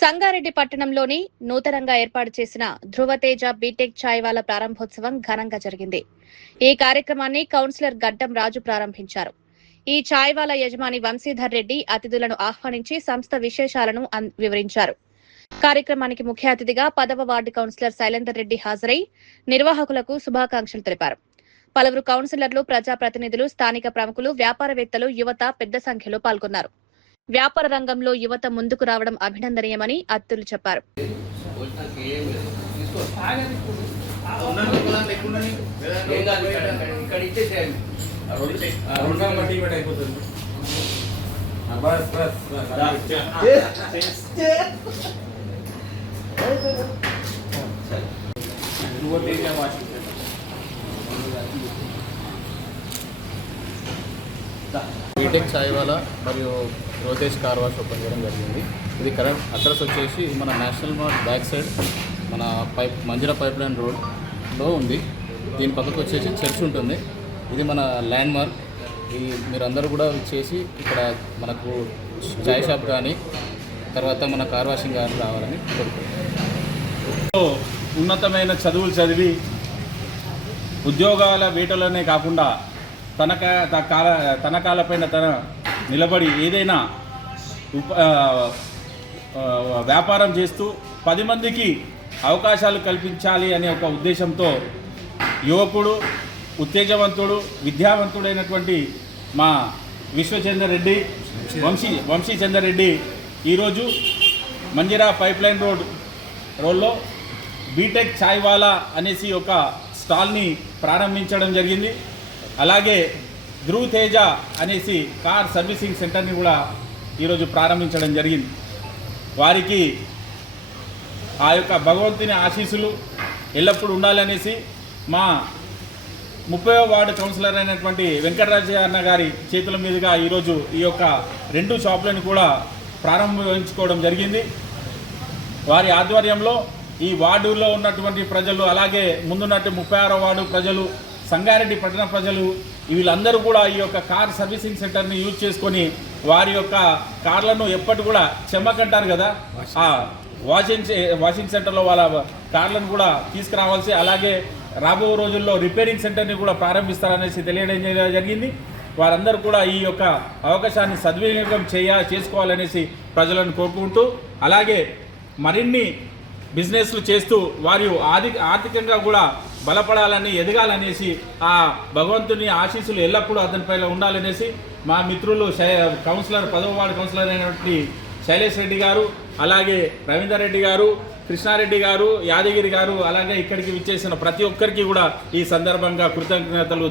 సంగారెడ్డి పట్టణంలోని నూతనంగా ఏర్పాటు చేసిన ధృవతేజ బీటెక్ ఛాయ్వాల ప్రారంభోత్సవం ఘనంగా జరిగింది. ఈ కార్యక్రమాన్ని కౌన్సిలర్ గడ్డం రాజు ప్రారంభించారు. ఈ ఛాయ్వాల యజమాని వంశీధర్ రెడ్డి అతిథులను ఆహ్వానించి సంస్థ విశేషాలను వివరించారు. కార్యక్రమానికి ముఖ్య అతిథిగా 10వ వార్డు కౌన్సిలర్ శైలేందర్ రెడ్డి హాజరై నిర్వాహకులకు శుభాకాంక్షలు తెలిపారు. పలువురు కౌన్సిలర్లు, ప్రజాప్రతినిధులు, స్థానిక ప్రముఖులు, వ్యాపారవేత్తలు, యువత పెద్ద సంఖ్యలో పాల్గొన్నారు. వ్యాపార రంగంలో యువత ముందుకు రావడం అభినందనీయమని అతిథులు చెప్పారు. బీటెక్ ఛాయ్వాలా మరియు రోతేష్ కార్ వాష్ ఓపెన్ చేయడం జరిగింది. ఇది కరెక్ట్ అడ్రస్ వచ్చేసి మన నేషనల్ మార్ట్ బ్యాక్ సైడ్ మన మంజీరా పైప్ లైన్ రోడ్లో ఉంది. దీని పక్కకు వచ్చేసి చర్చ్ ఉంటుంది. ఇది మన ల్యాండ్ మార్క్. ఇది మీరందరూ కూడా చేసి ఇక్కడ మనకు చాయ్ షాప్ కానీ తర్వాత మన కార్ వాషింగ్ కానీ రావాలని కోరుకుంటున్నాం. ఉన్నతమైన చదువులు చదివి ఉద్యోగాల వేటలోనే కాకుండా తన కాళ్ళపైన తన నిలబడి ఏదైనా వ్యాపారం చేస్తూ 10 మందికి అవకాశాలు కల్పించాలి అనే ఒక ఉద్దేశంతో యువకుడు, ఉత్తేజవంతుడు, విద్యావంతుడైనటువంటి మా విశ్వచంద్ర రెడ్డి వంశీచందర్ రెడ్డి ఈరోజు మంజీరా పైప్ లైన్ రోడ్లో బీటెక్ ఛాయ్వాలా అనేసి ఒక స్టాల్ని ప్రారంభించడం జరిగింది. అలాగే ధృవతేజ అనేసి కార్ సర్వీసింగ్ సెంటర్ని కూడా ఈరోజు ప్రారంభించడం జరిగింది. వారికి ఆ యొక్క భగవంతుని ఆశీస్సులు ఎల్లప్పుడూ ఉండాలనేసి మా 30వ వార్డు కౌన్సిలర్ అయినటువంటి వెంకటరాజయ్య అన్న గారి చేతుల మీదుగా ఈరోజు ఈ యొక్క 2 షాపులను కూడా ప్రారంభించుకోవడం జరిగింది. వారి ఆధ్వర్యంలో ఈ వార్డులో ఉన్నటువంటి ప్రజలు, అలాగే ముందున్నట్టు 36వ వార్డు ప్రజలు, సంగారెడ్డి పట్టణ ప్రజలు వీళ్ళందరూ కూడా ఈ యొక్క కార్ సర్వీసింగ్ సెంటర్ని యూజ్ చేసుకొని వారి యొక్క కార్లను ఎప్పటి కూడా చెమ్మకంటారు కదా, ఆ వాషింగ్ సెంటర్లో వాళ్ళ కార్లను కూడా తీసుకురావాల్సి, అలాగే రాబో రోజుల్లో రిపేరింగ్ సెంటర్ని కూడా ప్రారంభిస్తారనేసి తెలియడం జరిగింది. వారందరూ కూడా ఈ యొక్క అవకాశాన్ని సద్వినియోగం చేసుకోవాలనేసి ప్రజలను కోరుకుంటూ, అలాగే మరిన్ని బిజినెస్లు చేస్తూ వారు ఆర్థికంగా కూడా బలపడాలని, ఎదగాలనేసి ఆ భగవంతుని ఆశీస్సులు ఎల్లప్పుడూ అతనిపై ఉండాలనేసి మా మిత్రులు కౌన్సిలర్ 10వ వార్డు కౌన్సిలర్ అయినటువంటి శైలేష్ రెడ్డి గారు, అలాగే రవీందర్ రెడ్డి గారు, కృష్ణారెడ్డి గారు, యాదగిరి గారు, అలాగే ఇక్కడికి విచ్చేసిన ప్రతి ఒక్కరికి కూడా ఈ సందర్భంగా కృతజ్ఞతలు.